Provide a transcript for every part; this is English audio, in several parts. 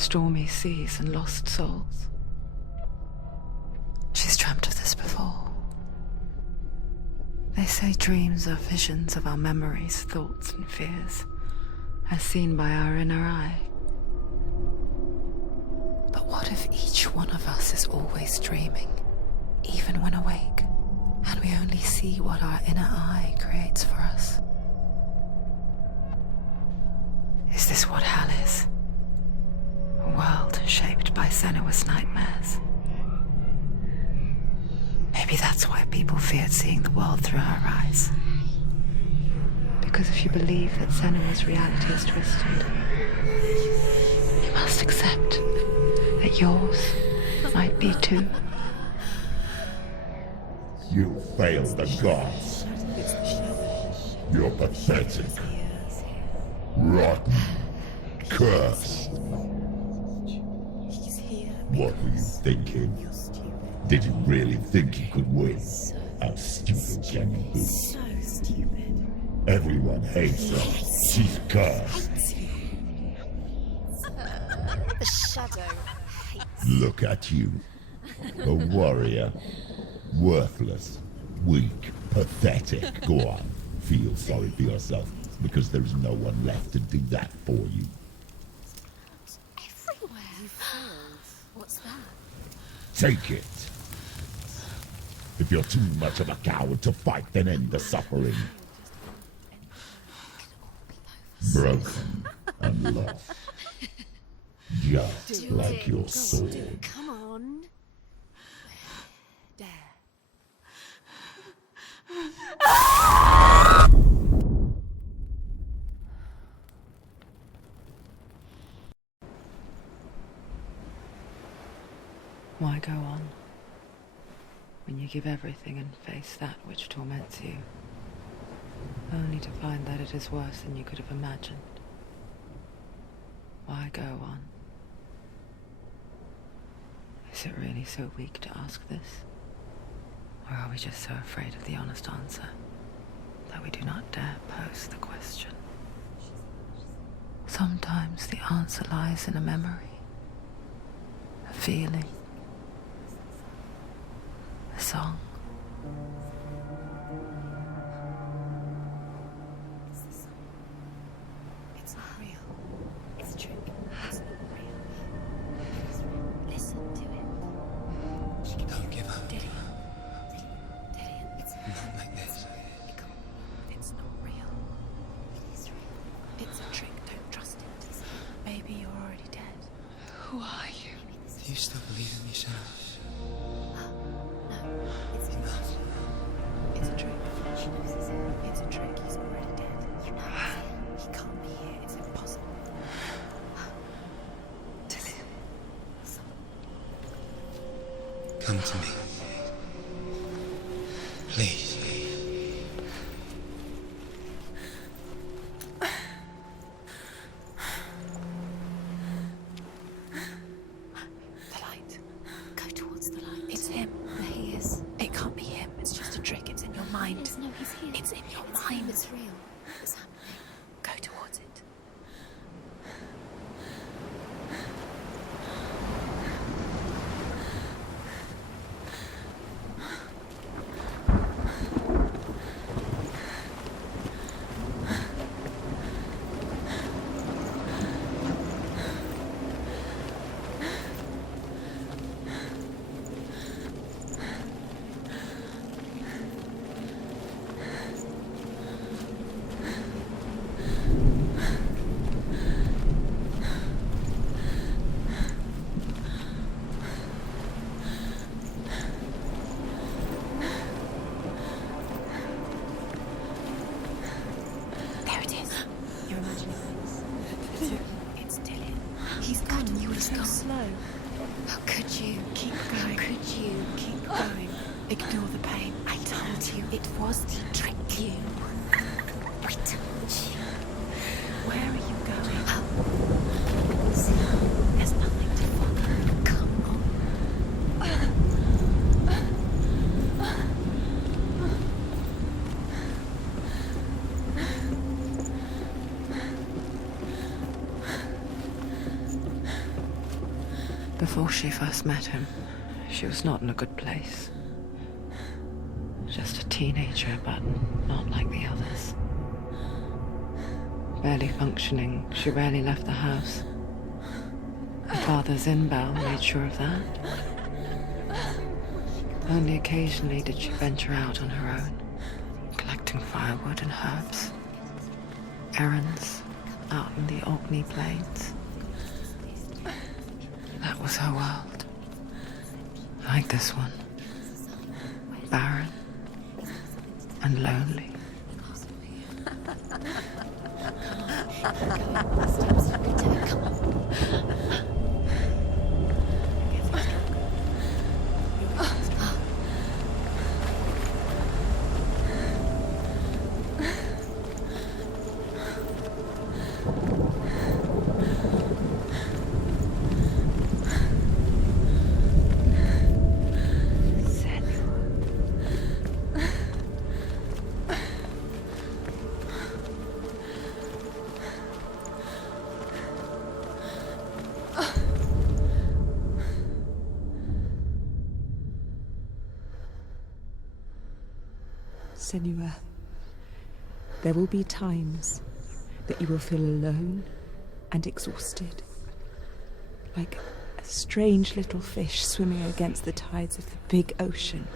stormy seas and lost souls. She's dreamt of this before. They say dreams are visions of our memories, thoughts, and fears, as seen by our inner eye. But what if each one of us is always dreaming, even when awake, and we only see what our inner eye creates for us? Is this what hell is? A world shaped by Senua's nightmares. Maybe that's why people feared seeing the world through her eyes. Because if you believe that Senua's reality is twisted, you must accept that yours might be too. You failed the gods. You're pathetic. Rotten. Cursed. What were you thinking? Did you really think you could win? How stupid can you be? So stupid. Everyone hates her. She's cursed. The shadow hates. Look at you. A warrior. Worthless. Weak. Pathetic. Go on. Feel sorry for yourself, because there's no one left to do that for you. Everywhere. You failed. What's that? Take it. If you're too much of a coward to fight, then end the suffering. Broken and lost. Just like your soul. Come on. Dare. Why go on, when you give everything and face that which torments you, only to find that it is worse than you could have imagined? Why go on? Is it really so weak to ask this? Or are we just so afraid of the honest answer that we do not dare pose the question? Sometimes the answer lies in a memory, a feeling, a song. It's not real. It's a trick. It's not real. It's real. Listen to it. Don't give up. Did it's Not like this. It's not real. It is real. It's a trick. Don't trust it. Maybe you're already dead. Who are you? Do you still believe in yourself? No, it's Enough. It's a trick. She knows it's him. It's a trick. He's already dead. You know it's him. He can't be here. It's impossible. Come to me. Please. The light. Go towards the light. It's him. There he is. It can't be him. It's just a trick. It's in your mind. No, he's here. It's in your mind. It's real. It's happening. Go towards it. There it is. You're imagining things. It's Dylan. He's gone. You were so slow. How could you? Keep going. How could you? Keep going. Ignore the pain. I told you. It was to trick you. I told you. Where are you going? See, there's nothing to follow. Come on. Before she first met him, she was not in a good place. Just a teenager, but not like the others. Barely functioning, she rarely left the house. Her father's in-bell made sure of that. Only occasionally did she venture out on her own, collecting firewood and herbs. Errands out in the Orkney Plains. That was her world. Like this one. Barren and lonely. Senua, there will be times that you will feel alone and exhausted, like a strange little fish swimming against the tides of the big ocean.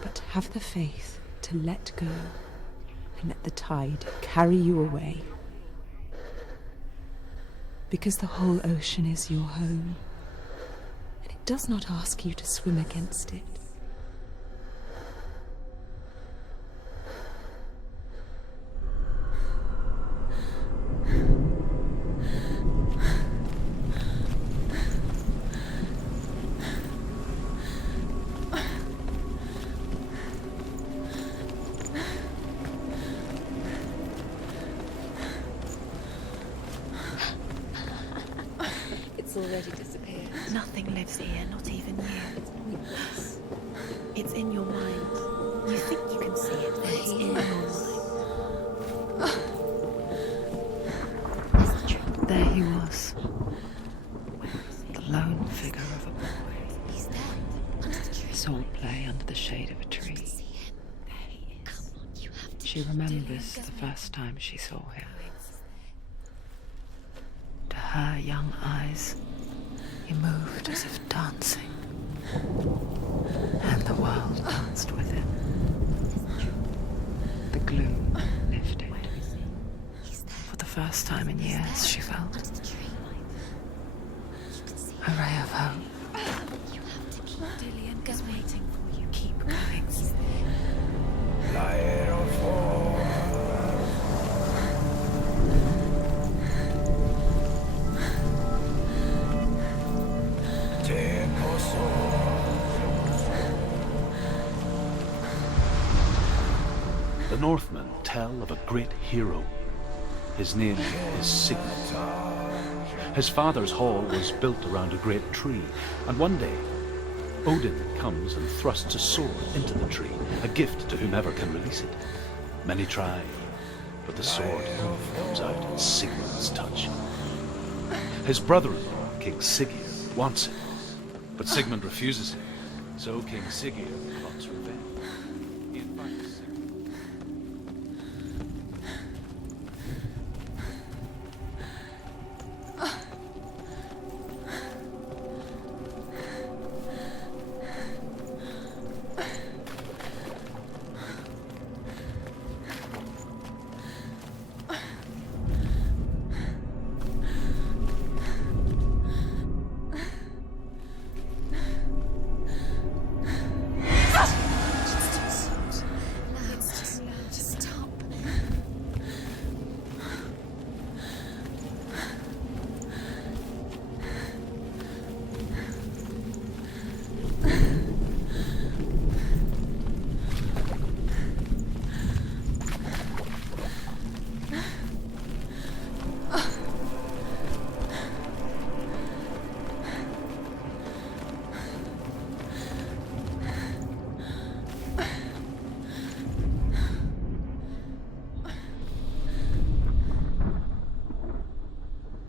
But have the faith to let go and let the tide carry you away. Because the whole ocean is your home, and it does not ask you to swim against it. Already disappeared. Nothing lives here, not even you. It's in your mind. You think you can see it, but it's in your mind. That's the truth. There he was. The lone figure of a boy. He's there, under the tree. Sword play under the shade of a tree. See him. There he is. Come on, you have to. She remembers the first time she saw him. To her young eyes, he moved as if dancing, and the world danced with him. The gloom lifted. For the first time in years, she felt a ray of hope. You have to keep. Dillian is waiting for you. Keep going. The Northmen tell of a great hero. His name is Sigmund. His father's hall was built around a great tree, and one day, Odin comes and thrusts a sword into the tree, a gift to whomever can release it. Many try, but the sword comes out in Sigmund's touch. His brother-in-law, King Siggeir, wants it, but Sigmund refuses it, so King Siggeir plots revenge. He invites Sigmund.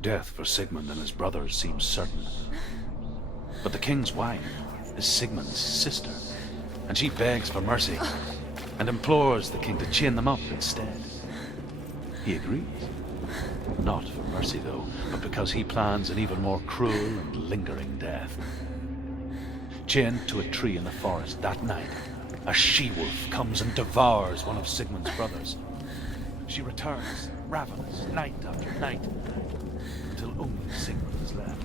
death for Sigmund and his brothers seems certain. But the king's wife is Sigmund's sister, and she begs for mercy and implores the king to chain them up instead. He agrees. Not for mercy, though, but because he plans an even more cruel and lingering death. Chained to a tree in the forest that night, a she-wolf comes and devours one of Sigmund's brothers. She returns, ravenous, night after night, until only Sigmund is left.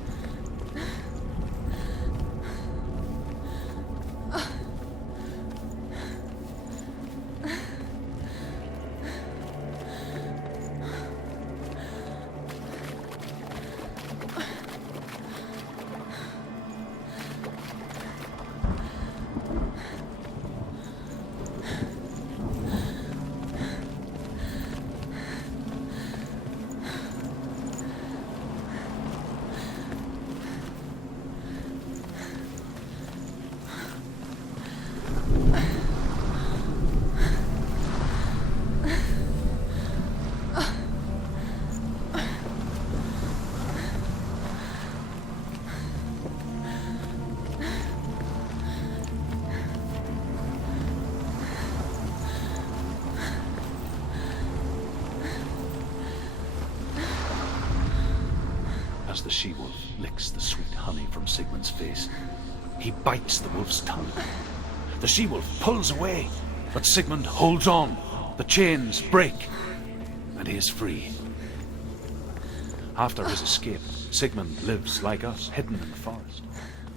As the she-wolf licks the sweet honey from Sigmund's face, he bites the wolf's tongue. The she-wolf pulls away, but Sigmund holds on. The chains break, and he is free. After his escape, Sigmund lives like us, hidden in the forest.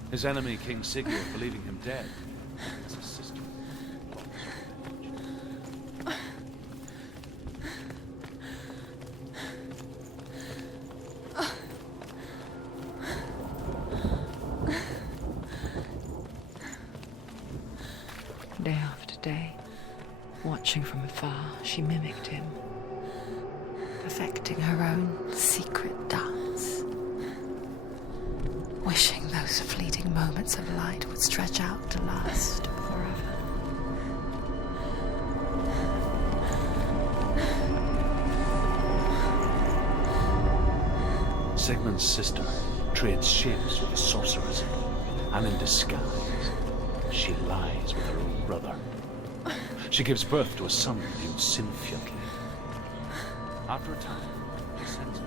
His enemy, King Sigurd, believing him dead, as his sister. Day after day, watching from afar, she mimicked him, perfecting her own secret dance, wishing those fleeting moments of light would stretch out to last forever. Sigmund's sister trades shapes with the sorceress, and in disguise, she lies with her own brother. She gives birth to a son named Sinfjotli. After a time, she sends him.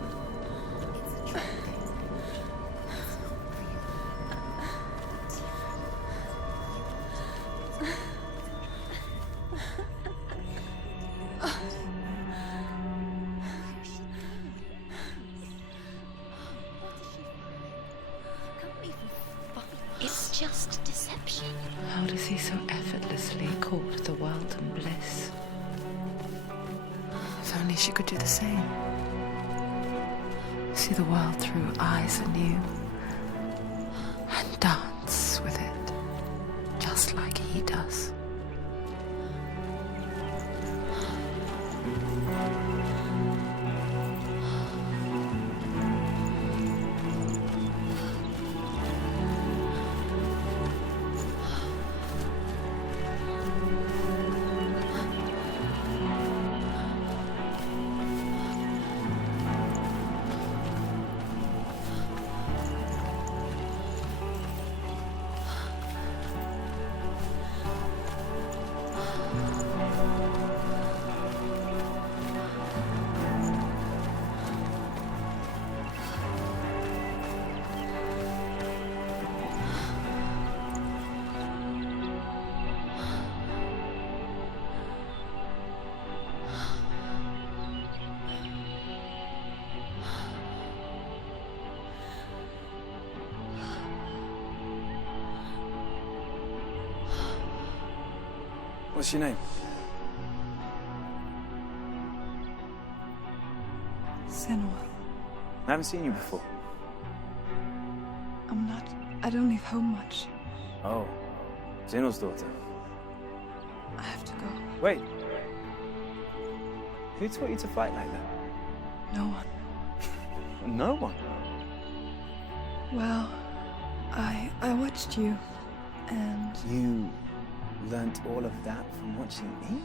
It's just deception. How does he so effortlessly court the world and bliss? If only she could do the same. See the world through eyes anew and dance with it, just like he does. What's your name? Senua. I haven't seen you before. I don't leave home much. Oh, Zenua's daughter. I have to go. Wait. Who taught you to fight like that? No one. No one? Well, I watched you, and You learnt all of that from watching me?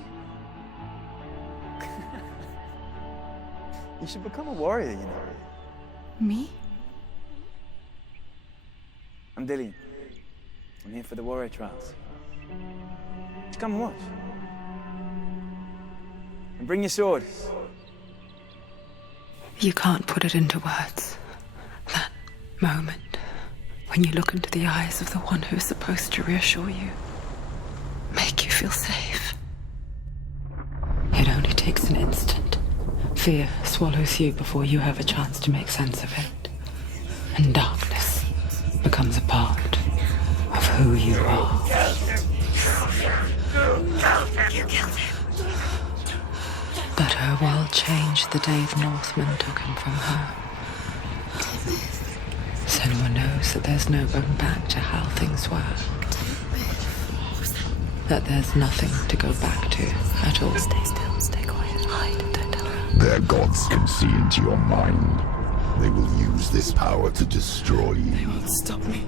You should become a warrior, you know. Me? I'm Dillian. I'm here for the warrior trials. Just come and watch. And bring your sword. You can't put it into words. That moment when you look into the eyes of the one who's supposed to reassure you, make you feel safe. It only takes an instant. Fear swallows you before you have a chance to make sense of it. And darkness becomes a part of who you are. You killed him. But her world changed the day the Northmen took him from her. Senua knows that there's no going back to how things were. That there's nothing to go back to at all. Stay still, stay quiet, hide, don't tell her. Their gods can see into your mind. They will use this power to destroy you. They won't stop me.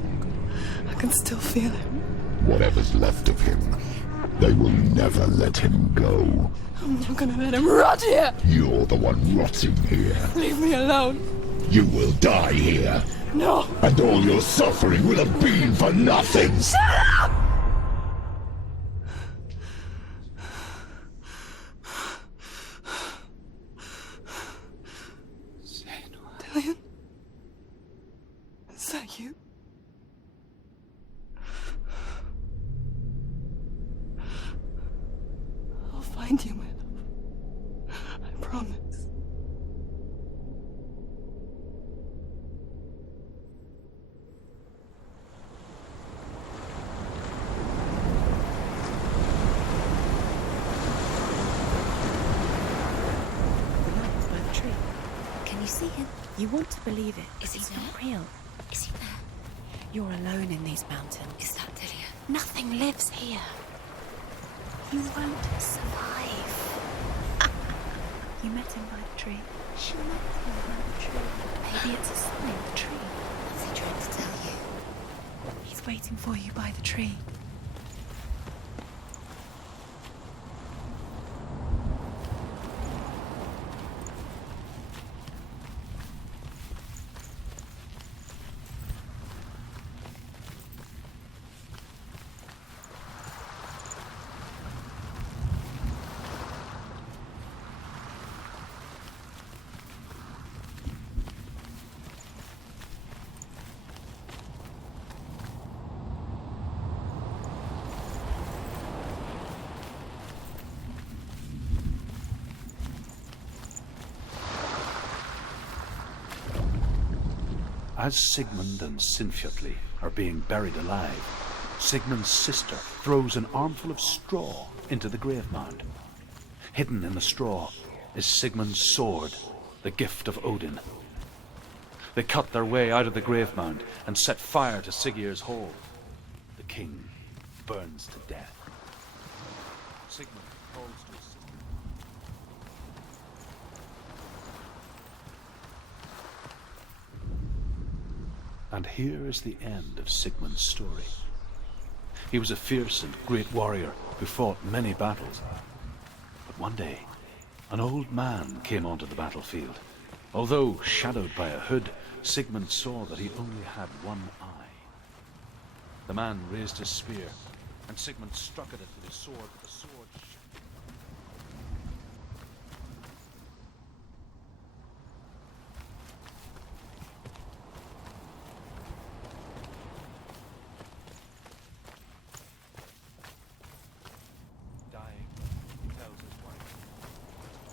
I can still feel him. Whatever's left of him, they will never let him go. I'm not gonna let him rot here. You're the one rotting here. Leave me alone. You will die here. No. And all your suffering will have been for nothing. Shut up! Dillian? Is that you? I'll find you, my love. I promise. By the tree. Can you see him? You want to believe it. Is he It's there? not real. Is he there? You're alone in these mountains. Is that Dillian? Nothing lives here. You won't survive. You met him by the tree. She met him by the tree. Maybe it's a sign, the tree. What's he trying to tell you? He's waiting for you by the tree. As Sigmund and Sinfjotli are being buried alive, Sigmund's sister throws an armful of straw into the grave mound. Hidden in the straw is Sigmund's sword, the gift of Odin. They cut their way out of the grave mound and set fire to Siggeir's hall. The king burns to death. Sigmund calls to his sister. And here is the end of Sigmund's story. He was a fierce and great warrior who fought many battles. But one day, an old man came onto the battlefield. Although shadowed by a hood, Sigmund saw that he only had one eye. The man raised his spear, and Sigmund struck at it with his sword, but the sword dying, he tells his wife.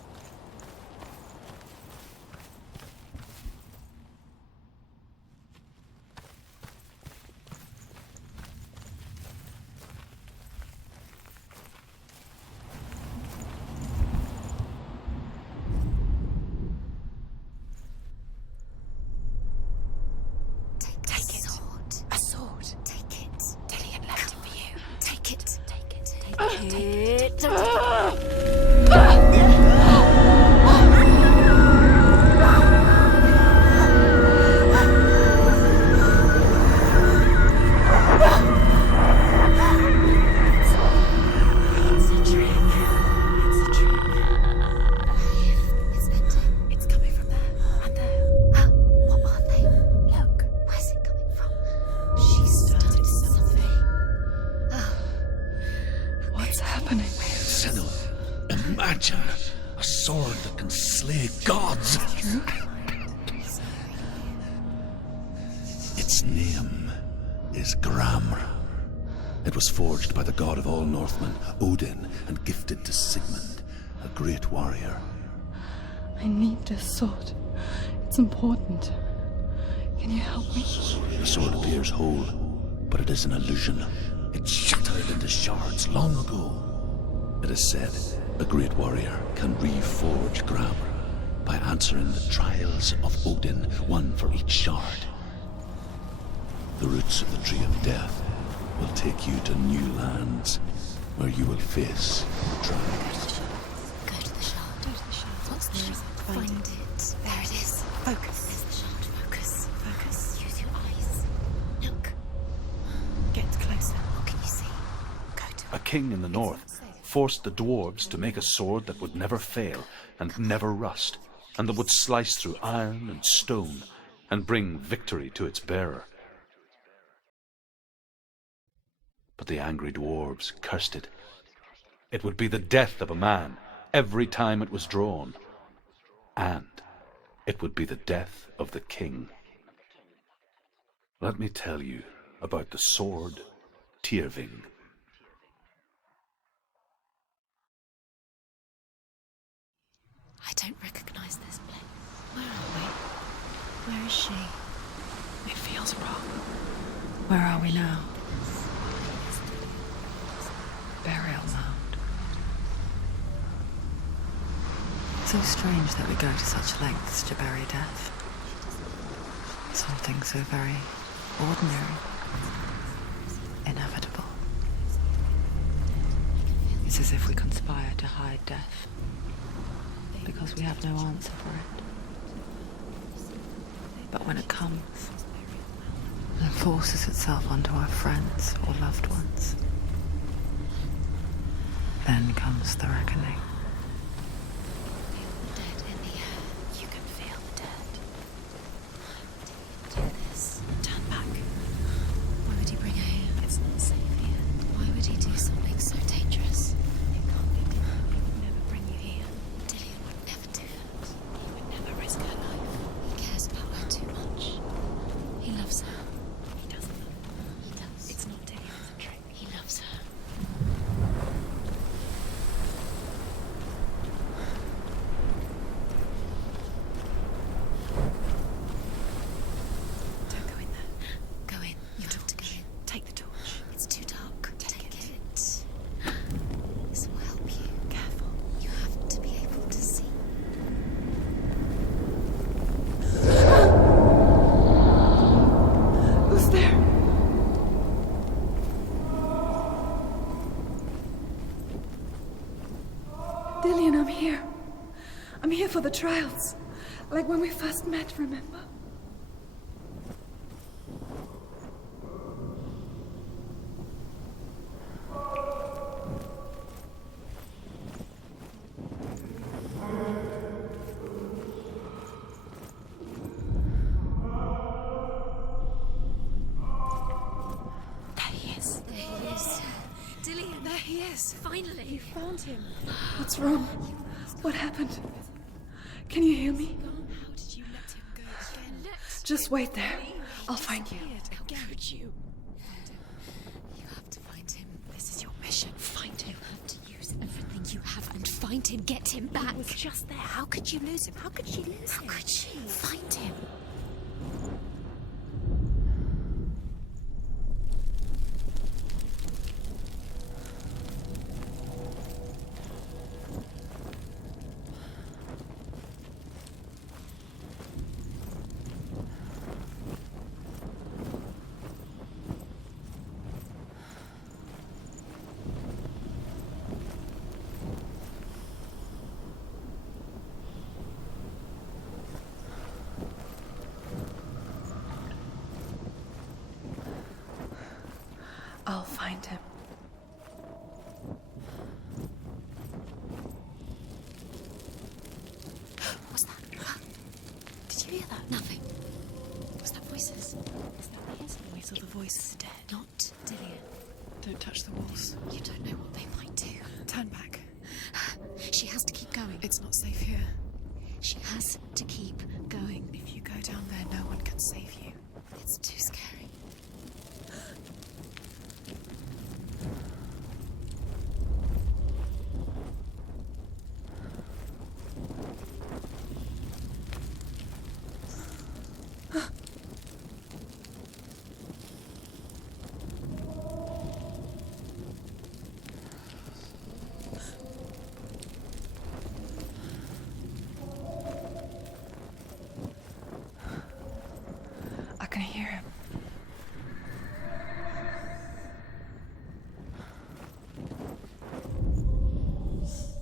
Take Take it. sword. A sword. Take it. Dillian left it for you. Take it. Take it. Take it. It's a trick. It's a trick. It's ending. It's coming from there and there. What revelation. A sword that can slay gods. Its name is Gramr. It was forged by the god of all Northmen, Odin, and gifted to Sigmund, a great warrior. I need this sword. It's important. Can you help me? The sword appears whole, but it is an illusion. It shattered into shards long ago. It is said a great warrior can reforge Gramr by answering the trials of Odin, one for each shard. The roots of the Tree of Death will take you to new lands where you will face the trials. Go to the shard. What's there? Find it. There it is. Focus. There's the shard. Focus. Focus. Use your eyes. Look. Get closer. What can you see? Go to A king in the north forced the dwarves to make a sword that would never fail and never rust, and that would slice through iron and stone and bring victory to its bearer. But the angry dwarves cursed it. It would be the death of a man every time it was drawn. And it would be the death of the king. Let me tell you about the sword Tyrving. I don't recognize this place. Where are we? Where is she? It feels wrong. Where are we now? Burial mound. So strange that we go to such lengths to bury death. Something so very ordinary, inevitable. It's as if we conspire to hide death, because we have no answer for it. But when it comes, and forces itself onto our friends or loved ones, then comes the reckoning. Dead in the air. You can feel the dead. Do this. Turn back. Why would he bring her here? It's not safe here. Why would he do something so dangerous? It can't be Dillian. He would never bring you here. Dillian would never do that. He would never risk her life. He cares about her too much. He loves her. He doesn't love her. He does. It's not Dillian, it's a trick. He loves her. Don't go in there. Go in. You have to go in. Take the torch. It's too dark. Take it. This will help you. Careful. You have to be able to see. Who's there? Dillian, I'm here. I'm here for the trials. Like when we first met, remember? There he is. There he is. Dillian. There he is. Finally. Found him. What's wrong? What happened? Can you hear me? How did you let him go again? Just wait there. I'll find you. How could you? You have to find him. This is your mission. Find him. You have to use everything you have and find him. Get him back. He was just there. How could you lose him? How could she lose How him? could she? Find him. I'll find him. What's that? Did you hear that? Nothing. Was that voices? Is that his voice or the voice of the dead? Not Dillian. Don't touch the walls. You don't know what they might do. Turn back. She has to keep It's not safe here. She has to keep going. If you go down there, no one can save you. It's too scary. I can hear him.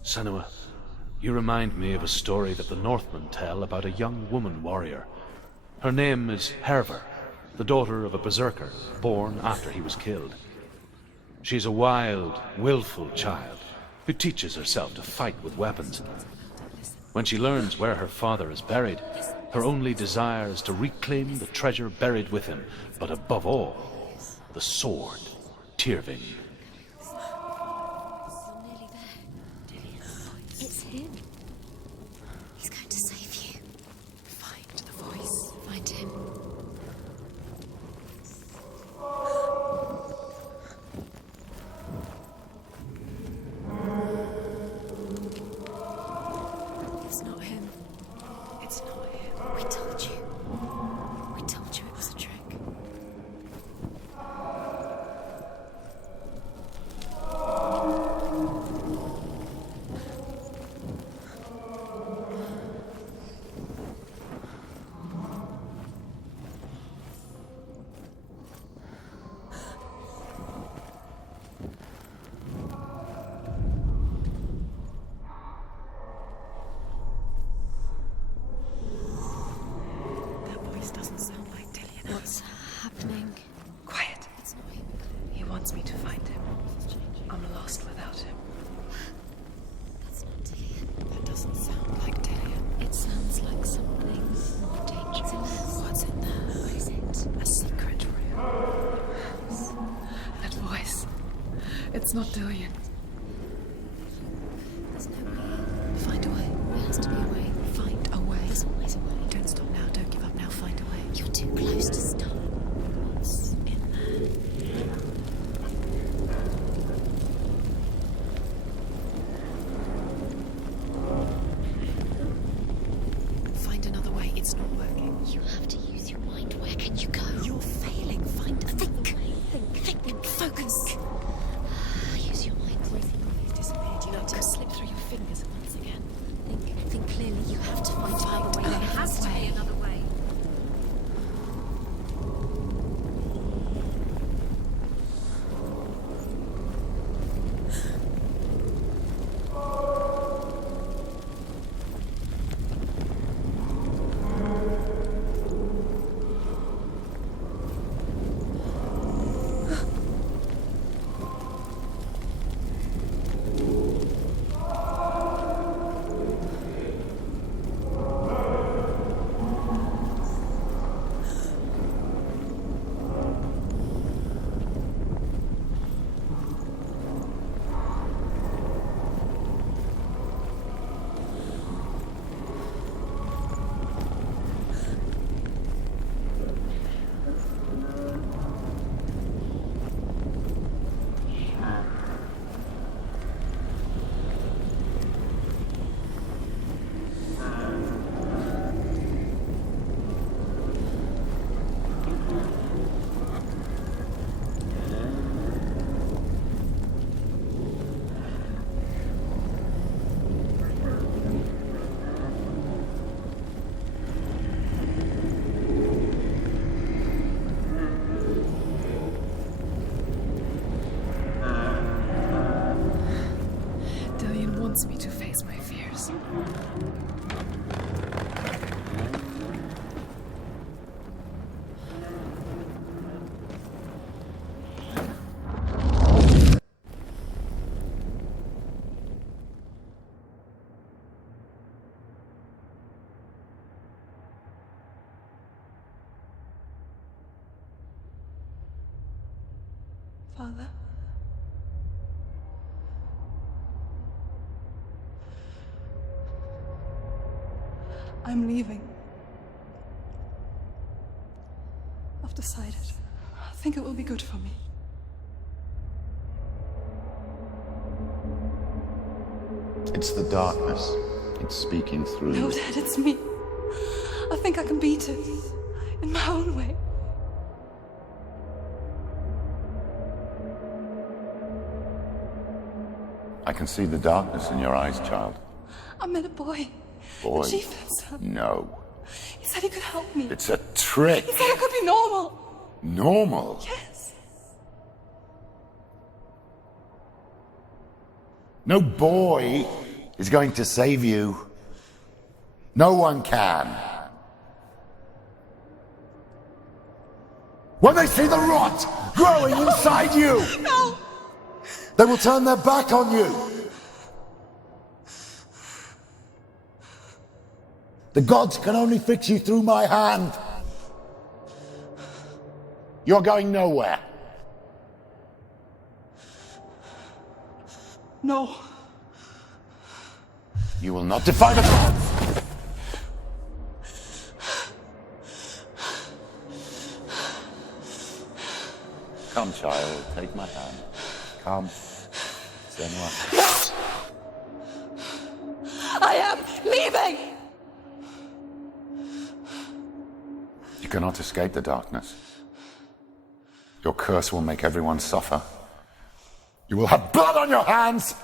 Senua, you remind me of a story that the Northmen tell about a young woman warrior. Her name is Herver, the daughter of a berserker born after he was killed. She's a wild, willful child who teaches herself to fight with weapons. When she learns where her father is buried, her only desire is to reclaim the treasure buried with him, but above all, the sword, Tyrving. You're nearly there. It's him. He's going to save you. Find the voice. Find him. It's not him. It's not him. We told you. We told you it was a trick. That voice doesn't sound like Dillian. What's happening? Quiet. It's not him. He wants me to find him. I'm lost without him. That's not Dillian. That doesn't sound like Dillian. It sounds like something more dangerous. What's in there? What is it? A secret room. That voice. It's not Dillian. There's no way. Find a way. There has to be a way. Find a way. There's always a way. Don't stop now. Don't give up now. Find a way. You're too close to stop. What's in there? Find another way. It's not working. You have to use your mind. Where can you go? You're failing. Find a Think. way. Think. Focus. Use your mind. He's disappeared. You let him slip through your fingers once again. Think clearly. You have to find another way. There has to be another way. wants me to face my fears. Father? I'm leaving. I've decided. I think it will be good for me. It's the darkness. It's speaking through No, you. Dad, it's me. I think I can beat it. In my own way. I can see the darkness in your eyes, child. I met a boy. Boy. The chief said so. No. He said he could help me. It's a trick. He said I could be normal. Normal? Yes. No boy is going to save you. No one can. When they see the rot growing inside you, No! they will turn their back on you. The gods can only fix you through my hand. You're going nowhere. No. You will not defy the gods. Come, child, take my hand. Come. Senua. I am leaving! You cannot escape the darkness. Your curse will make everyone suffer. You will have blood on your hands!